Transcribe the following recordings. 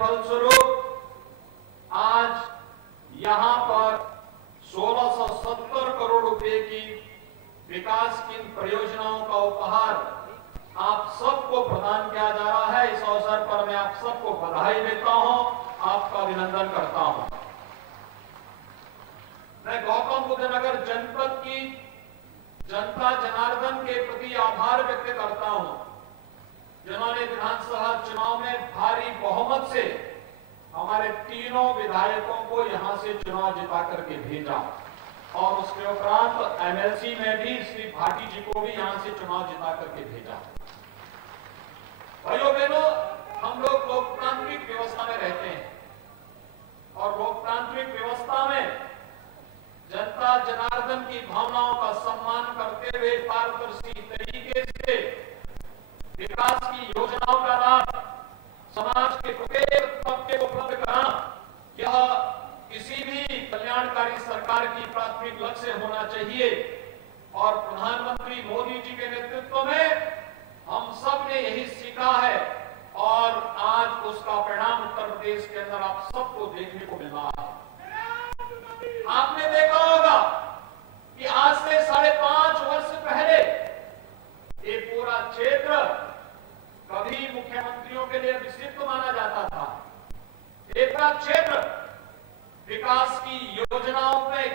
फलस्वरूप आज यहां पर 1670 करोड़ रुपए की विकास की परियोजनाओं का उपहार आप सबको प्रदान किया जा रहा है। इस अवसर पर मैं आप सबको बधाई देता हूं, आपका अभिनंदन करता हूं। मैं गौतम बुद्ध नगर जनपद की जनता जनार्दन के प्रति आभार व्यक्त करता हूं, जिन्होंने विधानसभा चुनाव में भारी बहुमत से हमारे तीनों विधायकों को यहां से चुनाव जिता करके भेजा और उसके उपरांत एमएलसी में भी श्री भाटी जी को भी यहां से चुनाव जिता करके भेजा। भाइयों बहनों, हम लोग लोकतांत्रिक व्यवस्था में रहते हैं और लोकतांत्रिक व्यवस्था में जनता जनार्दन की भावनाओं का सम्मान करते हुए पारदर्शी तरीके से विकास की योजनाओं का लाभ समाज के प्रत्येक तबके को उपलब्ध कराना, यह किसी भी कल्याणकारी सरकार की प्राथमिक लक्ष्य होना चाहिए। और प्रधानमंत्री मोदी जी के नेतृत्व में हम सब ने यही सीखा है और आज उसका परिणाम उत्तर प्रदेश के अंदर आप सबको देखने को मिल रहा है। आपने देखा होगा कि आज से 5.5 वर्ष पहले ये पूरा क्षेत्र कभी मुख्यमंत्रियों के लिए विक्षिप्त माना जाता था। ये पूरा क्षेत्र विकास की योजनाओं पे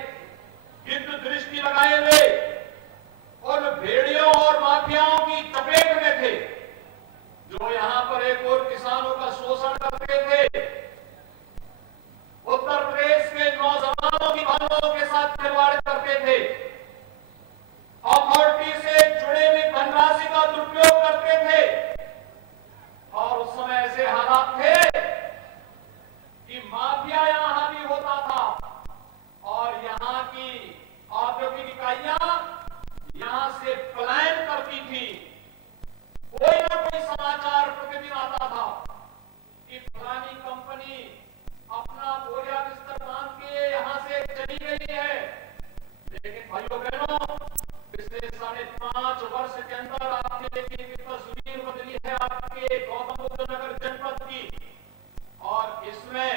गिद्ध दृष्टि लगाए हुए और भेड़ियों और माफियाओं की चपेट में थे, जो यहां पर एक और किसानों का शोषण करते थे, उत्तर प्रदेश के नौजवानों की भावनाओं के साथ खिलवाड़ करते थे, अथॉरिटी से जुड़े हुए धनराशि का दुरुपयोग करते थे और उस समय ऐसे हालात थे कि माफिया यहां हावी होता था और यहां की औद्योगिक इकाइयां यहां से पलायन करती थी। कोई ना कोई समाचार प्रतिदिन आता था कि फलानी कंपनी अपना बोरिया बिस्तर बांध के यहां से चली गई है। लेकिन भाइयों बहनों, पिछले 5.5 वर्ष के अंदर आपने देखी कि तस्वीर बदली है आपके गौतम बुद्ध नगर जनपद की और इसमें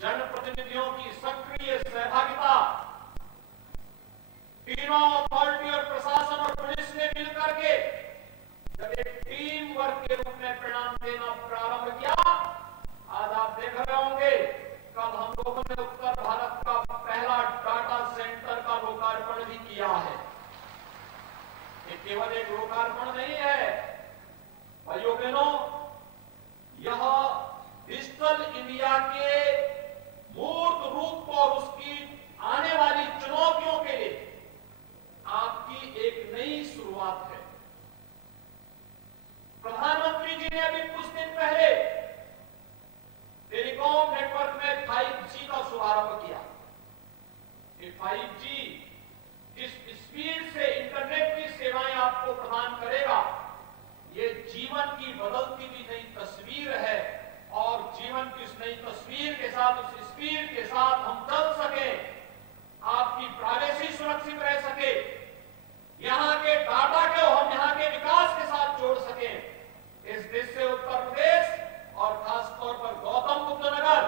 जनप्रतिनिधियों की सक्रिय सहभागिता, तीनों अथॉरिटी और प्रशासन और पुलिस ने मिलकर के जब एक टीम वर्क के रूप में परिणाम देना प्रारंभ किया। आज आप देख रहे होंगे, कल हम लोगों ने उत्तर भारत का पहला डाटा सेंटर का लोकार्पण भी किया है। ये केवल एक लोकार्पण नहीं है भाइयों बहनों, यह डिजिटल इंडिया के मूर्त रूप और उसकी आने वाली चुनौतियों के लिए आपकी एक नई शुरुआत है। प्रधानमंत्री जी ने अभी कुछ दिन पहले टेलीकॉम नेटवर्क में 5G का शुभारंभ किया। ये 5G जिस स्पीड से इंटरनेट की सेवाएं आपको प्रदान करेगा, ये जीवन की बदलती हुई नई तस्वीर है और जीवन की उस नई तस्वीर के साथ, उस स्पीड के साथ हम चल सके, आपकी प्राइवेसी सुरक्षित रह सके, यहां के डाटा को हम यहां के विकास के साथ जोड़ सके। इस देश से उत्तर प्रदेश और खासतौर पर गौतम बुद्ध नगर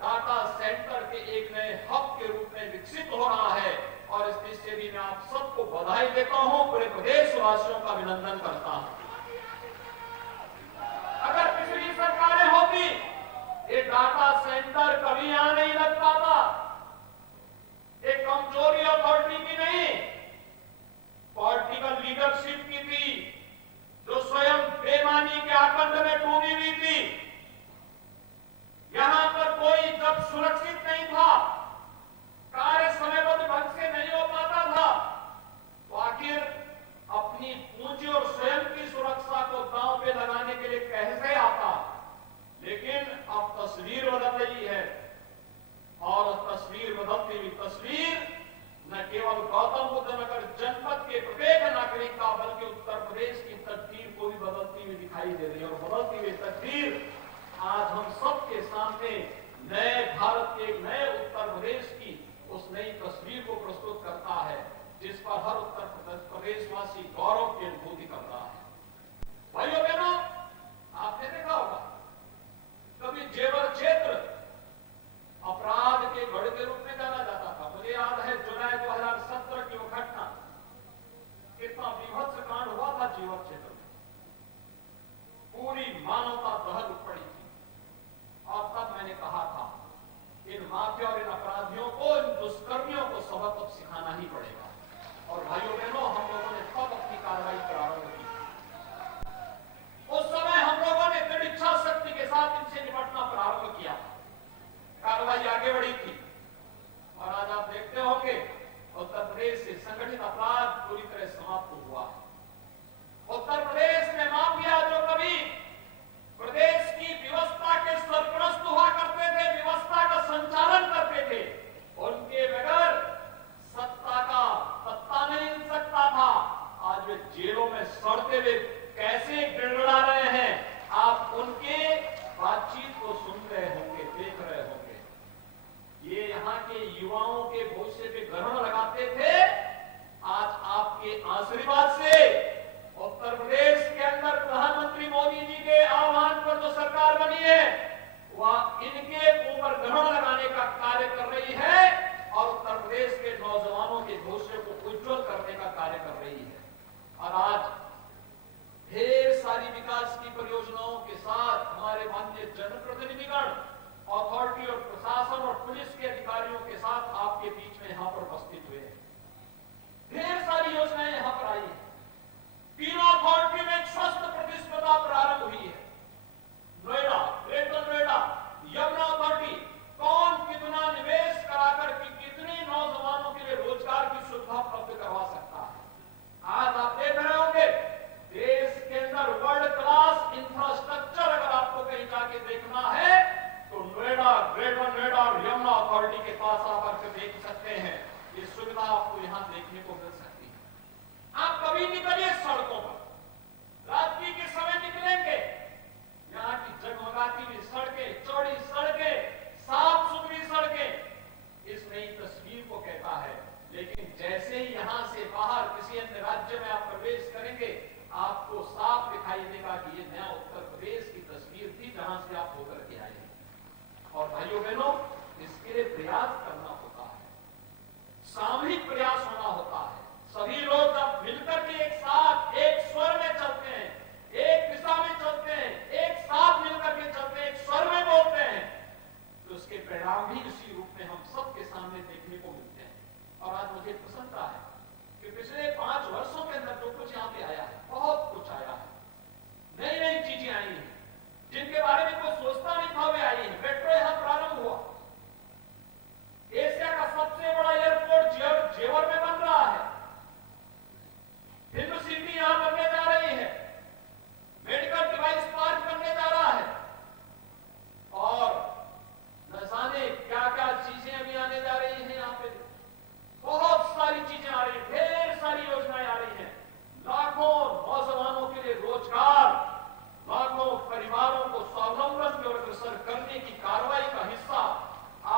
डाटा सेंटर के एक नए हब के रूप में विकसित हो रहा है और इस देश से भी मैं आप सबको बधाई देता हूं, पूरे प्रदेशवासियों का अभिनंदन करता हूं। अगर पिछली सरकारें होती, ये डाटा सेंटर कभी यहां नहीं लग पाता। एक कमजोरी अथॉरिटी की नहीं, पॉलिटिकल लीडरशिप की थी, जो स्वयं बेईमानी के आकंठ में डूबी हुई थी। यहां पर कोई जब सुरक्षित नहीं था, कार्य समयबद्ध ढंग से नहीं हो पाता था, तो आखिर अपनी पूंजी और स्वयं की सुरक्षा को दांव पे लगाने के लिए कैसे आता। लेकिन अब तस्वीर बदल रही है और तस्वीर बदलती हुई तस्वीर न केवल गौतम बुद्ध नगर जनपद के प्रत्येक नागरिक का, बल्कि उत्तर प्रदेश की तकदीर को भी बदलती हुई दिखाई दे रही है। और बदलती हुई तकदीर आज हम सबके सामने नए भारत के नए उत्तर प्रदेश की उस नई तस्वीर को प्रस्तुत करता है, जिस पर हर उत्तर प्रदेशवासी गौरव की अनुभूति करता है। भाइयों बहनों, आपने देखा होगा कभी सीवर क्षेत्र में पूरी मानवता दहल पड़ी थी। और तब मैंने कहा था इन माफिया और इन अपराधियों को, इन दुष्कर्मियों को सबक अब सिखाना ही पड़ेगा। और भाइयों बहनों, हम लोगों ने तब अपनी कार्रवाई प्रारंभ की। उस समय हम लोगों ने दृढ़ इच्छा शक्ति के साथ इनसे निपटना प्रारंभ किया। कार्रवाई आगे बढ़ी थी और आज आप देखते होंगे उत्तर प्रदेश से संगठित अपराध पूरी तरह समाप्त हुआ। उत्तर प्रदेश में माफिया जो कभी प्रदेश की व्यवस्था के सरपरस्त हुआ करते थे, व्यवस्था का संचालन करते थे, उनके बगैर सत्ता का पत्ता नहीं हिल सकता था। आज वे जेलों में सड़ते हुए कैसे गिड़गिड़ा रहे हैं, आप उनके बातचीत को सुन रहे होंगे, देख रहे होंगे। ये यहाँ के युवाओं के भविष्य पे ग्रहण लगाते थे। आज आपके आशीर्वाद से उत्तर प्रदेश के अंदर प्रधानमंत्री मोदी जी के आह्वान पर जो सरकार बनी है, वह इनके ऊपर ग्रहण लगाने का कार्य कर रही है और उत्तर प्रदेश के नौजवानों के भविष्य को उज्जवल करने का कार्य कर रही है। और आज ढेर सारी विकास की परियोजनाओं के साथ हमारे माननीय जनप्रतिनिधिगण, अथॉरिटी और प्रशासन और पुलिस के अधिकारियों के साथ आपके बीच में यहाँ पर उपस्थित हुए हैं। ढेर सारी योजनाएं यहाँ पर आई हैं। तीनों अथॉरिटी में एक स्वस्थ प्रतिस्पर्धा प्रारंभ हुई है। नोएडा, ग्रेटर नोएडा, यमुना अथॉरिटी, कौन कितना निवेश कराकर कितने नौजवानों के लिए रोजगार की सुविधा उपलब्ध करवा सकता है। आज आप देख रहे होंगे देश के अंदर वर्ल्ड क्लास इंफ्रास्ट्रक्चर अगर आपको कहीं जाके देखना है तो नोएडा, ग्रेटर नोएडा और यमुना अथॉरिटी के पास आप आकर देख सकते हैं। ये सुविधा आपको यहाँ देखने को मिल सकती है। आप कभी निकलिए सड़कों पर, रात्रि के समय निकलेंगे, यहाँ की जगमगाती हुई सड़कें, चौड़ी सड़कें, साफ सुथरी सड़कें इस नई तस्वीर को कहता है। लेकिन जैसे ही यहाँ से बाहर किसी अन्य राज्य में आप प्रवेश करेंगे, आपको साफ दिखाई देगा कि ये नया उत्तर प्रदेश की तस्वीर थी जहां से आप होकर के आए हैं। और भाइयों बहनों, इसके लिए प्रयास करना होता है, सामूहिक प्रयास होना होता है। सभी लोग जब मिलकर के एक साथ एक स्वर में चलते हैं, एक दिशा में चलते हैं, एक साथ मिलकर के चलते हैं, एक स्वर में बोलते हैं, तो उसके परिणाम भी इसी रूप में हम सबके सामने देखने को मिलते हैं। और आज मुझे प्रसन्नता है कि पिछले 5 वर्षों के अंदर जो कुछ यहाँ पे आया है, बहुत कुछ आया है। नई नई चीजें आई हैं जिनके बारे में कोई सोचता नहीं था, वे आई हैं। मेट्रो यहाँ प्रारंभ हुआ, एशिया का सबसे बड़ा एयरपोर्ट जेवर में बन रहा है, फिल्म सिटी यहां बनने जा रही है, मेडिकल डिवाइस पार्क बनने जा रहा है और न जाने क्या क्या चीजें अभी आने जा रही हैं। यहाँ पे बहुत सारी चीजें आ रही हैं, ढेर सारी योजनाएं आ रही हैं। लाखों नौजवानों के लिए रोजगार, लाखों परिवारों को स्वावलंबन की ओर अग्रसर करने की कार्रवाई का हिस्सा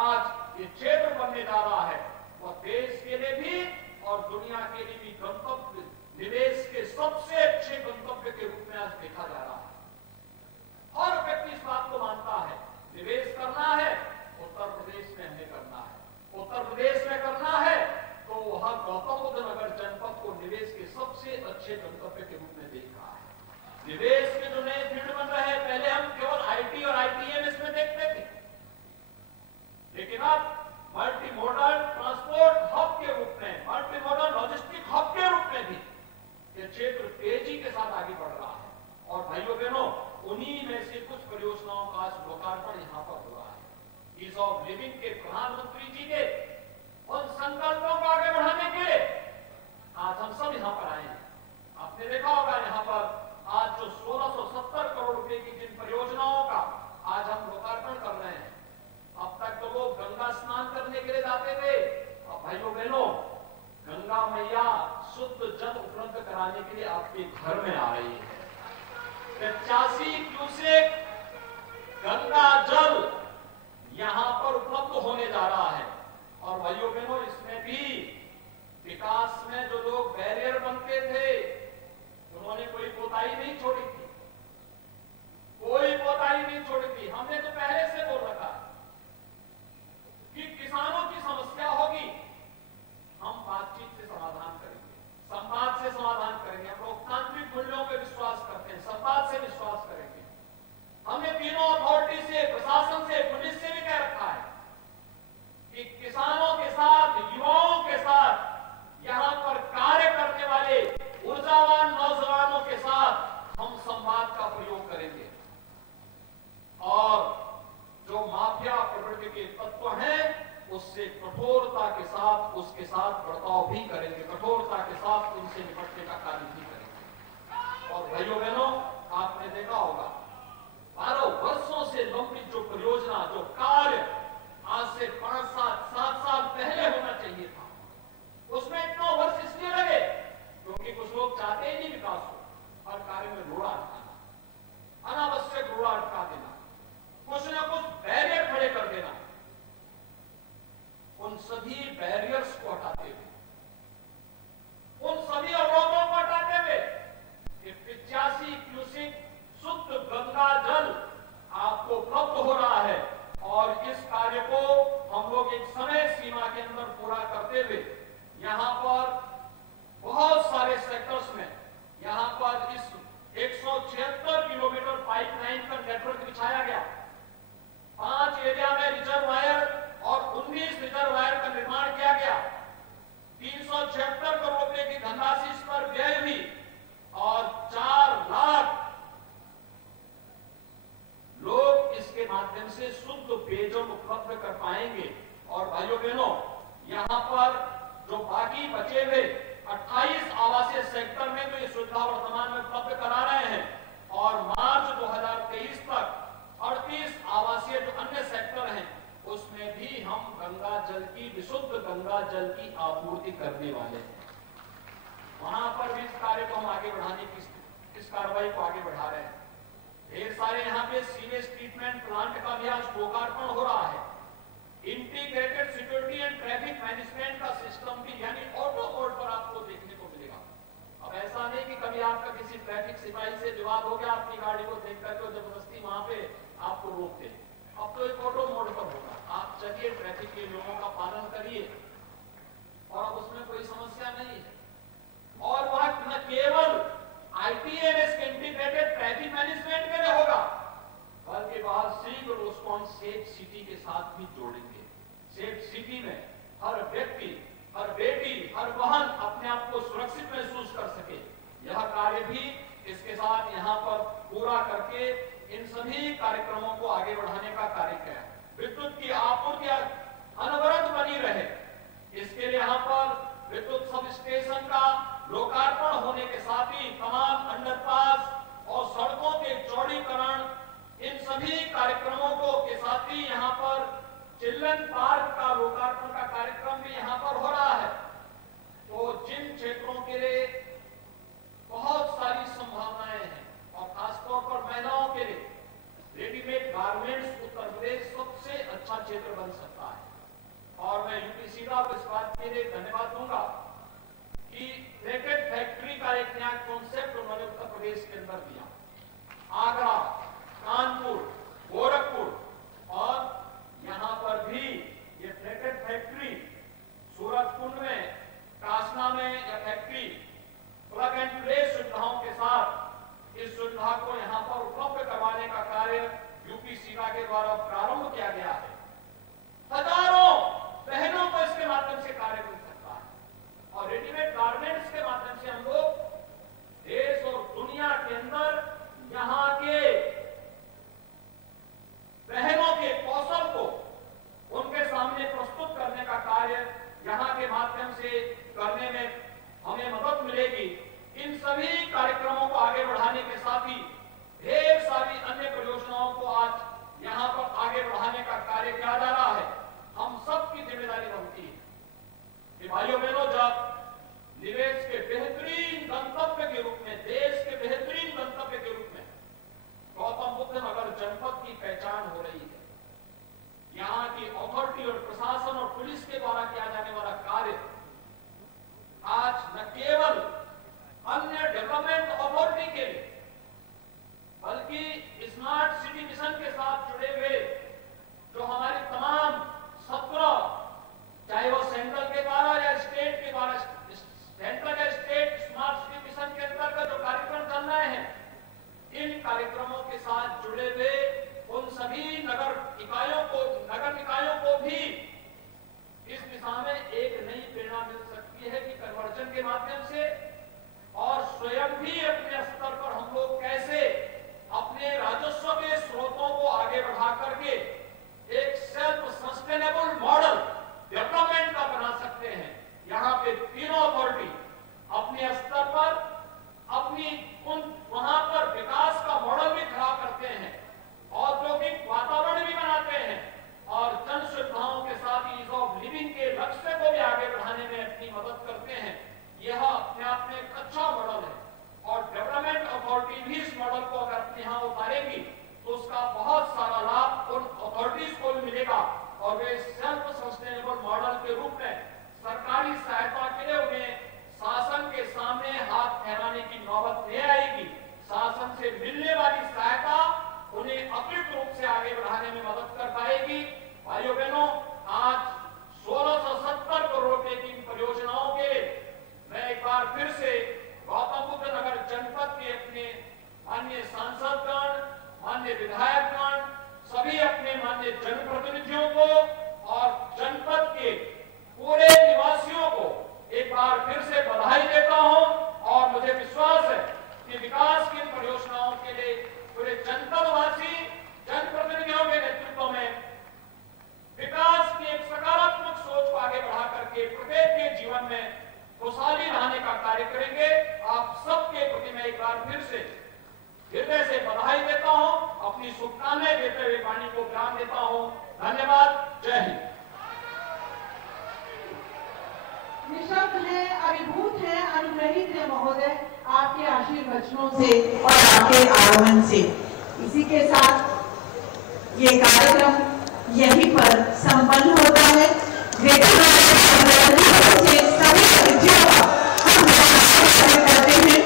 आज ये क्षेत्र बनने जा रहा है। वह देश के लिए भी और दुनिया के लिए भी गंतव्य, निवेश के सबसे अच्छे गंतव्य के रूप में आज देखा जा रहा है। हर व्यक्ति इस बात को मानता है, निवेश करना है उत्तर प्रदेश में हमें करना है। उत्तर प्रदेश में करना है तो वह गौतम बुद्ध नगर जनपद को निवेश के सबसे अच्छे गंतव्य के रूप में देख रहा है। निवेश के जो नए फील्ड बन रहे हैं, पहले हम केवल आईटी और आईटीएम इसमें देखते थे, लेकिन अब मल्टी मॉडल ट्रांसपोर्ट हब के रूप में, मल्टी मॉडल लॉजिस्टिक हब के रूप में भी ये क्षेत्र तेजी के साथ आगे बढ़ रहा है। और भाइयों बहनों, उन्हीं में से कुछ परियोजनाओं का आज लोकार्पण यहाँ पर हो रहा है। ईज ऑफ लिविंग के प्रधानमंत्री जी के उन संकल्पों को आगे बढ़ाने के लिए आज हम सब यहाँ पर आए हैं। आपने देखा होगा यहाँ पर आज जो 1670 करोड़ रुपए की जिन परियोजनाओं का आज हम लोकार्पण कर रहे हैं। अब तक तो लोग गंगा स्नान करने के लिए जाते थे, अब भाइयों बहनों गंगा मैया शुद्ध जल उपलब्ध कराने के लिए आपके घर में आ रही है। 85 क्यूसेक गंगा जल यहां पर उपलब्ध होने जा रहा है। और भाइयों बहनों, इसमें भी विकास में जो लोग बैरियर बनते थे, उन्होंने कोई कोताही नहीं छोड़ी थी, कोई कोताही नहीं छोड़ी थी। हमने तो पहले से बोल रखा कि किसानों की समस्या होगी, हम बातचीत से समाधान करेंगे, संवाद से समाधान करेंगे, हम लोकतांत्रिक मूल्यों हर कार्य में रोड़ा अटकाना, अनावश्यक रोड़ा अटका देना, कुछ न कुछ बैरियर खड़े कर देना, उन सभी बैरियर्स को हटाते हुए, उन सभी अवरोधों को हटाते हुए 85 क्यूसेक शुद्ध गंगा जल आपको उपलब्ध हो रहा है और इस कार्य को हम लोग एक समय सीमा के अंदर पूरा करते हुए यहां पर बहुत सारे सेक्टर्स में यहां पर इस 176 किलोमीटर पाइपलाइन का नेटवर्क बिछाया गया, 5 एरिया में रिजर्वायर और 19 रिजर्वायर का निर्माण किया गया, 376 करोड़ रुपए की धनराशि इस पर व्यय हुई और 4 लाख लोग इसके माध्यम से शुद्ध पेयजल उपलब्ध कर पाएंगे। और भाइयों बहनों, यहां पर जो बाकी बचे हुए 28 आवासीय सेक्टर में तो ये सुविधा वर्तमान में उपलब्ध करा रहे हैं और मार्च 2023 तक 38 आवासीय जो अन्य सेक्टर हैं उसमें भी हम गंगा जल की, विशुद्ध गंगा जल की आपूर्ति करने वाले हैं। वहां पर भी इस कार्य को हम आगे बढ़ाने की, इस कार्रवाई को आगे बढ़ा रहे हैं। ढेर सारे यहाँ पे सीवेज ट्रीटमेंट प्लांट का भी आज लोकार्पण हो रहा है। Integrated security and traffic management का सिस्टम भी यानी ऑटो मोड पर आपको देखने को मिलेगा। अब ऐसा नहीं कि कभी आपका किसी ट्रैफिक सिपाही से विवाद हो गया, आपकी गाड़ी को देख करके जबरदस्ती वहां पे आपको रोकते, अब तो एक ऑटो मोड पर होगा, आप चलिए ट्रैफिक के नियमों का पालन करिए और अब उसमें कोई समस्या नहीं है। और वह न केवल आईटीएमएस के इंटीग्रेटेड ट्रैफिक मैनेजमेंट के लिए होगा बल्कि बाहर शीघ्र उसको हम सेफ सिटी के साथ भी जोड़ेंगे। सेफ सिटी में हर व्यक्ति, हर बेटी, हर वाहन अपने आप को सुरक्षित महसूस कर सके, यह कार्य भी इसके साथ यहाँ पर पूरा करके इन सभी कार्यक्रमों को आगे बढ़ाने का कार्य किया। विद्युत की आपूर्ति अनवरत बनी रहे, इसके लिए यहाँ पर विद्युत सब स्टेशन का लोकार्पण होने के साथ ही तमाम अंडरपास और सड़कों के चौड़ीकरण, इन सभी कार्यक्रमों को के साथ ही यहाँ पर चिल्ड्रन पार्क का लोकार्पण का कार्यक्रम भी यहाँ पर हो रहा है। तो जिन क्षेत्रों के लिए बहुत सारी संभावनाएं हैं और खासतौर पर महिलाओं के लिए रेडीमेड गारमेंट्स उत्तर प्रदेश सबसे अच्छा क्षेत्र बन सकता है। और मैं यूपी सीधा को इस बात के लिए धन्यवाद दूंगा कि रैकेट फैक्ट्री का एक नया कॉन्सेप्ट उन्होंने उत्तर प्रदेश के अंदर दिया। आगरा, कानपुर, गोरखपुर और यहां पर भी ये रैकेट फैक्ट्री सूरजकुंड में, कासना में यह फैक्ट्री प्लग एंड प्ले सुविधाओं के साथ इस सुविधा को यहां पर उपलब्ध करवाने का कार्य यूपी सीमा के द्वारा प्रारंभ किया गया है। हजारों बहनों को इसके माध्यम से कार्य मिल सकता है और रेडीमेड गारमेंट्स के माध्यम से हम लोग देश और दुनिया के अंदर यहाँ के बहनों के कौशल को उनके सामने प्रस्तुत करने का कार्य यहाँ के माध्यम से करने में हमें मदद मिलेगी। इन सभी कार्यक्रमों को आगे बढ़ाने के साथ ही ढेर सारी अन्य परियोजनाओं को आज यहाँ पर आगे बढ़ाने का कार्य किया जा रहा है। हम सबकी जिम्मेदारी बनती है कि भाइयों बहनों, जब निवेश के बेहतरीन गंतव्य के रूप में, देश के बेहतरीन गंतव्य के रूप में गौतम बुद्ध नगर जनपद की पहचान हो रही है, यहाँ की अथॉरिटी और प्रशासन और पुलिस के द्वारा किया जाने वाला कार्य आज न केवल अन्य डेवलपमेंट अथॉरिटी के लिए बल्कि स्मार्ट सिटी मिशन के साथ जुड़े हुए जो हमारी तमाम 17, चाहे वो सेंट्रल के द्वारा या स्टेट के द्वारा, सेंट्रल या स्टेट स्मार्ट सिटी मिशन के अंतर्गत जो कार्यक्रम चल रहे हैं, इन कार्यक्रमों के साथ जुड़े हुए उन सभी नगर निकायों को भी इस दिशा में एक नई प्रेरणा मिल सकती है कि कन्वर्जन के माध्यम से और स्वयं भी अपने स्तर पर हम लोग कैसे अपने राजस्व के स्रोतों को आगे बढ़ा करके एक सेल्फ सस्टेनेबल मॉडल डेवलपमेंट का बना सकते हैं। यहाँ पे तीनों अथॉरिटी अपने स्तर पर की नौबत नहीं आएगी। शासन से मिलने वाली सहायता उन्हें अतिरिक्त रूप से आगे बढ़ाने में मदद कर पाएगी। भाइयों बहनों, आज 1670 करोड़ रुपए की इन परियोजनाओं के लिए मैं एक बार फिर से गौतम बुद्ध नगर जनपद के अपने माननीय सांसदगण, माननीय विधायकगण, सभी अपने माननीय जनप्रतिनिधियों को और जनपद के पूरे निवासियों को एक बार फिर से बधाई देता हूं। और मुझे विश्वास है कि विकास की इन परियोजनाओं के लिए पूरे जनपदवासी जनप्रतिनिधियों के नेतृत्व में विकास की एक सकारात्मक सोच को आगे बढ़ा करके प्रत्येक के जीवन में खुशहाली लाने का कार्य करेंगे। आप सबके प्रति मैं एक बार फिर से हृदय से बधाई देता हूं, अपनी शुभकामनाएं देते हुए वाणी को विराम देता हूं। धन्यवाद। जय हिंद। निशब्द है, अभिभूत है, अनुग्रहित है महोदय आपके आशीर्वचनों से और आपके आगमन से। इसी के साथ ये कार्यक्रम यहीं पर संपन्न होता है।